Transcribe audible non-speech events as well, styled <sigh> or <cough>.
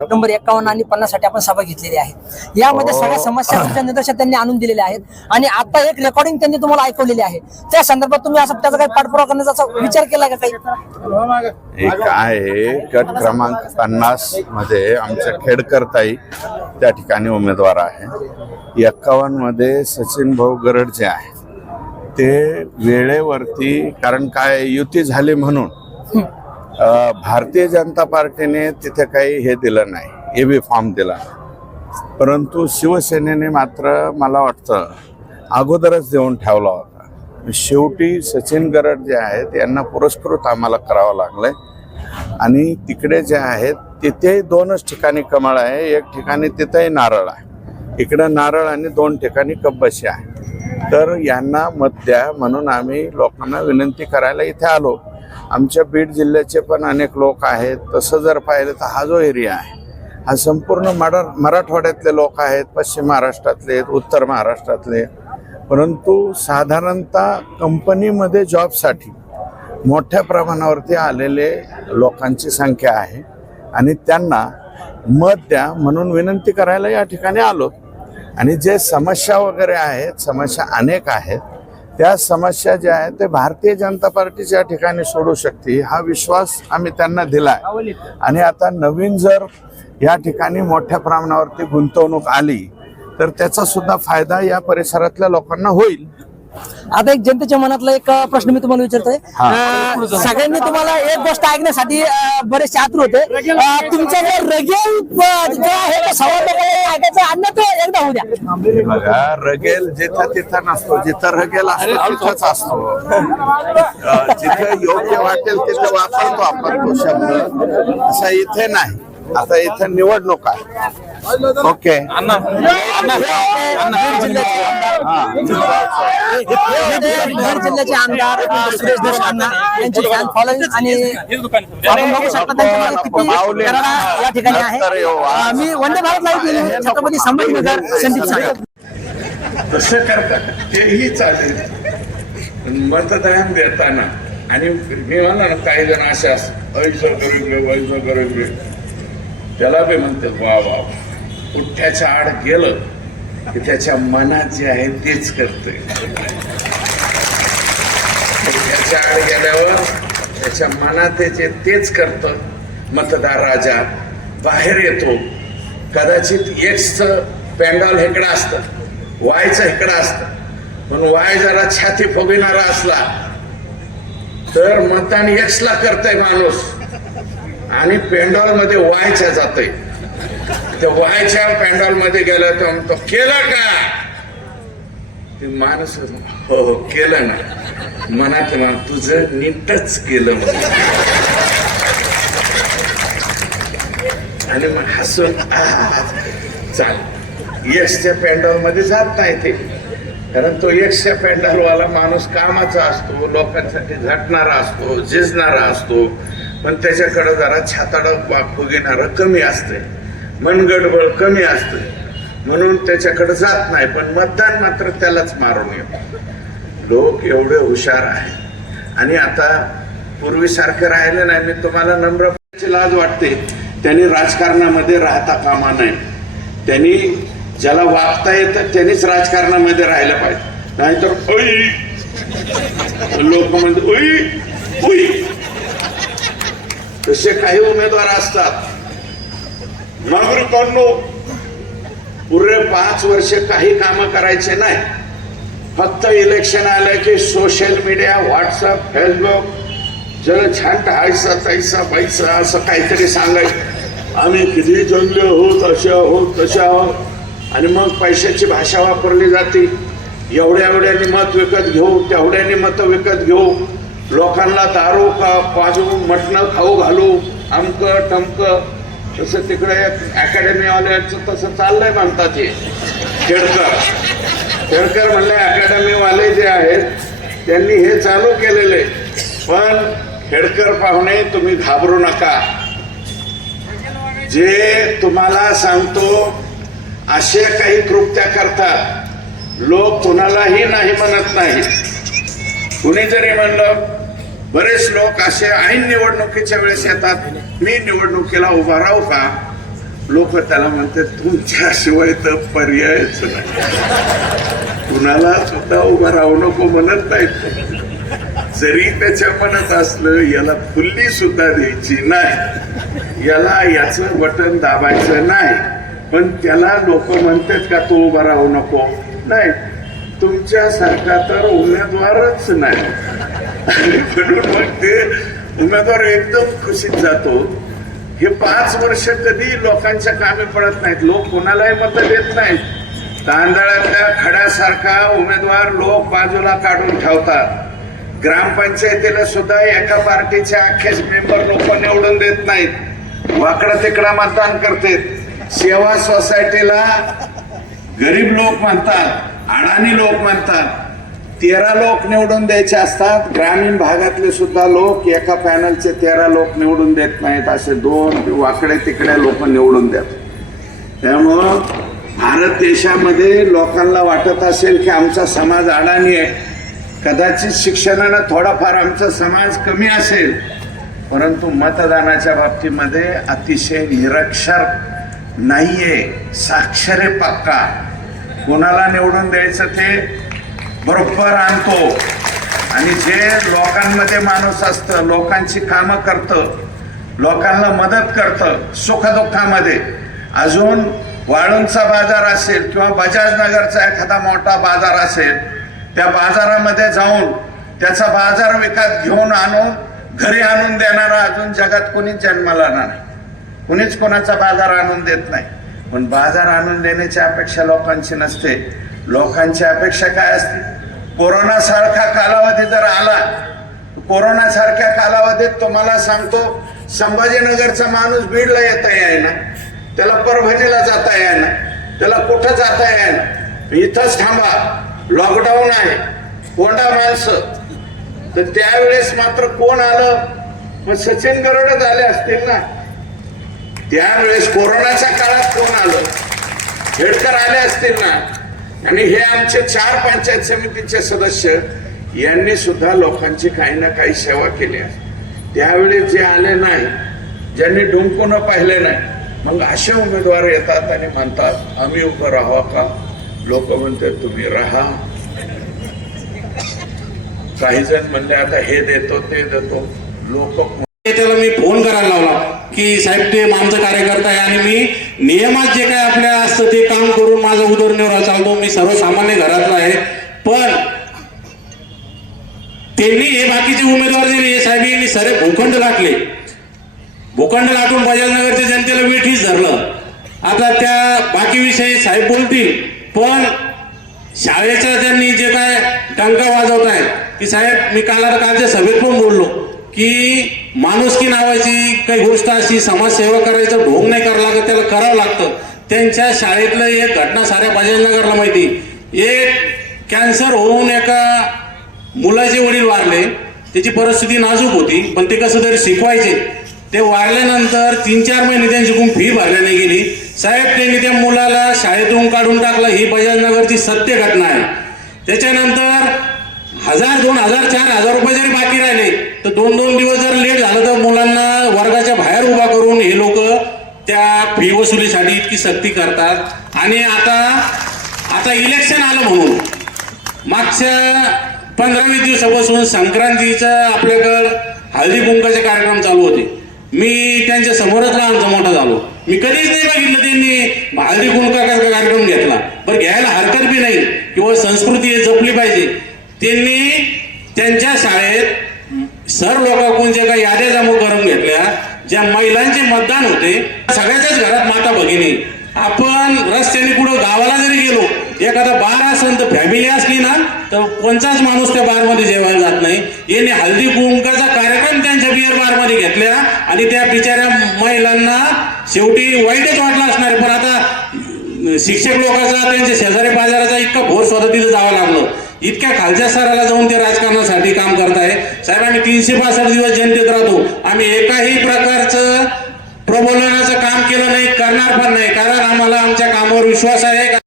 Number एकावन्न आणि पन्नाससाठी आपण सभा घेतलेली आहे. यामध्ये हो. सगळ्या समस्या तुमच्या निदर्शनात त्यांनी आणून दिलेल्या आहेत. आणि आता एक रेकॉर्डिंग त्यांनी तुम्हाला ऐकवलेली आहे. त्या संदर्भात तुम्ही असं त्याचा काही पाठपुरावा करण्याचा असा विचार केला का काही? एक आहे गट क्रमांक पन्नासमध्ये आमच्या खेडकर ताई त्या ठिकाणी उमेदवार आहे. एक्कावन्नमध्ये सचिन भाऊ गरड जे आहे. ते वेळेवरती कारण काय युती झाली म्हणून भारतीय जनता पार्टीने तिथे काही हे दिलं नाही ए बी फॉर्म दिला परंतु शिवसेनेने मात्र मला वाटतं अगोदरच देऊन ठेवला होता. शेवटी सचिन गरड जे आहेत यांना पुरस्कृत आम्हाला करावं लागलंय. आणि तिकडे जे आहेत तिथेही दोनच ठिकाणी कमळ आहे एक ठिकाणी तिथेही नारळ आहे. इकडं नारळ आणि दोन ठिकाणी कब्बशी आहे. तर यांना मत द्या म्हणून आम्ही लोकांना विनंती करायला इथे आलो. आमच्या बीड जिल्ह्याचे पण अनेक लोक आहेत. तसं जर पाहिलं तर हा जो एरिया आहे हा संपूर्ण मरा मराठवाड्यातले लोक आहेत पश्चिम महाराष्ट्रातले उत्तर महाराष्ट्रातले परंतु साधारणतः कंपनीमध्ये जॉबसाठी मोठ्या प्रमाणावरती आलेले लोकांची संख्या आहे आणि त्यांना मत द्या म्हणून विनंती करायला या ठिकाणी आलो. आणि जे समस्या वगैरे आहेत समस्या अनेक आहेत त्या समस्या ज्या आहेत ते भारतीय जनता पार्टीच्या ठिकाणी सोडू शकते. हा विश्वास आम्ही त्यांना दिलाय. आणि आता नवीन जर या ठिकाणी मोठ्या प्रमाणावरती गुंतवणूक आली तर त्याचा सुद्धा फायदा या परिसरातल्या लोकांना होईल. आता एक जनतेच्या मनातला एक प्रश्न मी तुम्हाला विचारतोय. हा. अं, सगळ्यांनी तुम्हाला एक गोष्ट ऐकण्यासाठी अं, बरेचसे आतुर होते. अं, तुमचा जो रगेल अं, जो आहे तो सवाल लोकांना ऐकायचा अन्य तो एकदा होऊ द्या. बघा रगेल जिथं तिथं नसतो जिथं रगेल असतो तिथंच असतो. अं, जिथं योग्य वाटेल तिथं वापरतो आपण तो शब्द. असा इथे नाही. आता इथं निवडणूक आहे. ओके बीड जिल्ह्याचे आमदार अं, सुरेश देशपांडे यांची फॅन फॉलोइंग आणि आपण बघू शकता त्यांच्या मागे किती माऊली. कराडा या ठिकाणी आहे. नंतर येऊ. अं, मी वंदे भारत लाईव्ह गेली छत्रपती संभाजीनगर संदीप तसं करतात तेही चालेल. मतदान देताना आणि मी म्हणला ना काही जण असे ऐसं करून घे वैसं करून घे त्याला बी म्हणते वा वा. पुठ्याच्या आड गेलं की त्याच्या मनात जे आहे तेच करते पुठ्याच्या आड गेल्यावर त्याच्या मनात जे तेच करतं मतदार राजा बाहेर येतो. कदाचित एक्सचं पेंडॉल हेकडं असतं वायचं हेकडं असतं. पण वाय जरा छाती फुगविणारा असला तर मतदान एक्सला करतय माणूस. आणि पेंडॉलमध्ये वायच्या जातय. त्या वायच्या पॅन्डॉलमध्ये गेलं तर म्हणतो केला का? ते माणूस हो हो केलं ना. मनात ना तुझं नीटच केलं आणि मग हसून चाल. यशच्या पॅन्डॉलमध्ये जात नाही ते कारण तो यशच्या पॅन्डॉलवाला माणूस कामाचा असतो लोकांसाठी झटणारा असतो झिजणारा असतो. पण त्याच्याकडे जरा छाताडा फुगिणारं कमी असते मनगडबळ कमी असतं. म्हणून त्याच्याकडे जात नाही पण मतदान मात्र त्यालाच मारून येतो. लोक एवढे हुशार आहेत. आणि आता पूर्वीसारखं राहिलं नाही. मी तुम्हाला नम्रपणाची लाज वाटते. त्यांनी राजकारणामध्ये राहता कामा नये. त्यांनी ज्याला वागता येतं त्यांनीच राजकारणामध्ये राहिलं पाहिजे. नाहीतर ओई! लोक म्हणते ओई! ओई! तसे काही उमेदवार असतात. नागरिकांनो पुरे पाच वर्ष काही कामं करायचे नाही. फक्त इलेक्शन आलं की सोशल मीडिया व्हॉट्सअप फेसबुक जर छान हायसा तैसा पैसा असं काहीतरी सांगायचं. आम्ही किती जमले आहोत असे आहोत तसे आहोत. आणि मग पैशाची भाषा वापरली जाते. एवढ्या एवढ्याने मत विकत घेऊ तेवढ्याने मत विकत घेऊ. लोकांना दारू का पाजू मटणं खाऊ घालू. अमकं टमकं तसं तिकडे अकॅडमीवाल्यांचं तसं चाललंय म्हणतात हे. खेडकर खेडकर म्हणले अकॅडमीवाले जे आहेत त्यांनी हे चालू केलेले. पण खेडकर पाहुणे तुम्ही घाबरू नका. जे तुम्हाला सांगतो असे काही कृत्या करतात. लोक कुणालाही नाही म्हणत नाही कुणी जरी म्हणलं बरेच लोक असे ऐन निवडणुकीच्या वेळेस येतात. मी निवडणुकीला उभा राहू का? लोक त्याला म्हणतात तुमच्याशिवाय तर पर्यायच नाही. कुणाला सुद्धा उभं राहू नको म्हणत नाही जरी त्याच्या मनात असलं याला खुल्ली सुद्धा द्यायची नाही. याला याचं बटन दाबायचं नाही. पण त्याला लोक म्हणतात का तो उभा राहू नको. नाही. तुमच्यासारखा तर उमेदवारच नाही. <laughs> म्हणून मग ते उमेदवार एकदम खुशीत जातो. हे पाच वर्ष कधी लोकांच्या कामी पडत नाहीत. लोक कोणालाही मत देत नाहीत. तांदळातल्या खड्यासारखा उमेदवार लोक बाजूला काढून ठेवतात. ग्रामपंचायतीला सुद्धा एका पार्टीचे अख्खेच मेंबर लोक निवडून देत नाहीत. वाकडं तिकडं मतदान करतात. सेवा सोसायटीला गरीब लोक म्हणतात अडाणी लोक म्हणतात. तेरा लोक निवडून द्यायचे असतात. ग्रामीण भागातले सुद्धा लोक एका पॅनलचे तेरा लोक निवडून देत नाहीत. असे दोन वाकडे तिकडे लोक निवडून देतात त्यामुळं भारत देशामध्ये लोकांना वाटत असेल की आमचा समाज अडाणी आहे. कदाचित शिक्षणानं थोडाफार आमचा समाज कमी असेल. परंतु मतदानाच्या बाबतीमध्ये अतिशय निरक्षर नाहीये. साक्षरे पक्का. कोणाला निवडून द्यायचं ते बरोबर आणतो आणि जे लोकांमध्ये माणूस असतं लोकांची कामं करतं लोकांना मदत करतं सुखदुःखामध्ये अजून वाळूंचा बाजार असेल किंवा बजाजनगरचा एखादा मोठा बाजार असेल त्या बाजारामध्ये जाऊन त्याचा बाजार विकत घेऊन आणून घरी आणून देणारा अजून जगात कोणीच जन्माला नाही. कुणीच कोणाचा बाजार आणून देत नाही. पण बाजार आणून देण्याची अपेक्षा लोकांची नसते. लोकांची अपेक्षा काय असते? कोरोना सारखा कालावधी जर आला कोरोना सारख्या कालावधीत तुम्हाला सांगतो संभाजीनगरचा माणूस बीडला येता यायना त्याला परभणीला जाता येईना त्याला कुठं जाता येणं इथंच थांबा लॉकडाऊन आहे कोंडा माणसं. तर त्यावेळेस मात्र कोण आलं? मग सचिन गरडच आले असतील ना. त्यावेळेस कोरोनाच्या काळात कोण आलं? हेडकर आले असतील ना. आणि हे आमचे चार पंचायत समितीचे सदस्य यांनी सुद्धा लोकांची काही ना काही सेवा केली आहे. त्यावेळी जे आले नाही ज्यांनी डुंकून पाहिले नाही मग असे उमेदवार येतात आणि म्हणतात आम्ही उभं राहावा का? लोक म्हणतात तुम्ही राहा. काही जण म्हणले आता हे देतो ते देतो. लोक त्याला मी फोन करायला लावला. की साहेब ते आमचं कार्यकर्ता आहे आणि मी नियमात जे काय आपल्या असतं ते काम करून माझा उदरनिर्वाह चालतो. मी सर्वसामान्य घरातला आहे. पण त्यांनी हे बाकीचे उमेदवार दिले हे साहेब यांनी सरे भूखंड लाटले भूखंड लाटून बजाजनगरच्या जनतेला वेठीच धरलं. आता त्या बाकी विषयी साहेब बोलतील पण शाळेचा त्यांनी जे काय टंका वाजवत आहेत की साहेब मी काल कालच्या सभेत पण बोललो. की माणुसकी नावाची काही गोष्ट अशी समाजसेवा करायचं ढोंग नाही करावं लागत त्याला करावं लागतं. त्यांच्या शाळेतलं एक घटना साऱ्या बजाजनगरला माहिती. एक कॅन्सर होऊन एका मुलाचे वडील वारले. त्याची परिस्थिती नाजूक होती पण ते कसं तरी शिकवायचे. ते वारल्यानंतर तीन चार महिने त्यांच्याकडून फी भरल्या नाही गेली. साहेब त्यांनी त्या मुलाला शाळेतून काढून टाकलं. ही बजाजनगरची सत्य घटना आहे. त्याच्यानंतर हजार दोन हजार चार हजार रुपये जरी बाकी राहिले तर दोन दोन दिवस जर लेट झालं तर मुलांना वर्गाच्या बाहेर उभा करून हे लोक त्या फी वसुलीसाठी इतकी सक्ती करतात. आणि आता आता इलेक्शन आलं म्हणून मागच्या पंधरा वीस दिवसापासून संक्रांतीचा आपल्याकडं हळदी कुंकाचे कार्यक्रम चालू होते. मी त्यांच्या समोरच लहानचा मोठा झालो. मी कधीच नाही बघितलं त्यांनी हळदी कुंका कार्यक्रम घेतला. पण घ्यायला हरकत बी नाही. किंवा संस्कृती हे जपली पाहिजे. त्यांनी त्यांच्या शाळेत सर लोकांकडून ज्या काही याद्या जमा करून घेतल्या ज्या महिलांचे मतदान होते सगळ्याच्याच घरात माता भगिनी. आपण रस्त्याने कुठं गावाला जरी गेलो एखादा बार असेल तर फॅमिली असली ना तर कोणताच माणूस त्या बारमध्ये जेवायला जात नाही. यांनी हल्दी कुंकाचा कार्यक्रम त्यांच्या बिअर बारमध्ये घेतल्या आणि त्या बिचाऱ्या महिलांना शेवटी वाईटच वाटलं असणार पण आता शिक्षक लोकांचा त्यांच्या शेजारी बाजाराचा इतका भोर स्वतः तिथं जावं लागलं. इतक्या खालच्या स्तराला जाऊन ते राजकारणासाठी काम करताय. साहेब आम्ही तीनशे पासष्ट दिवस जनतेत राहतो. आम्ही एकाही प्रकारचं प्रबोधनाचं काम केलं नाही करणार पण नाही. कारण आम्हाला आमच्या कामावर विश्वास आहे.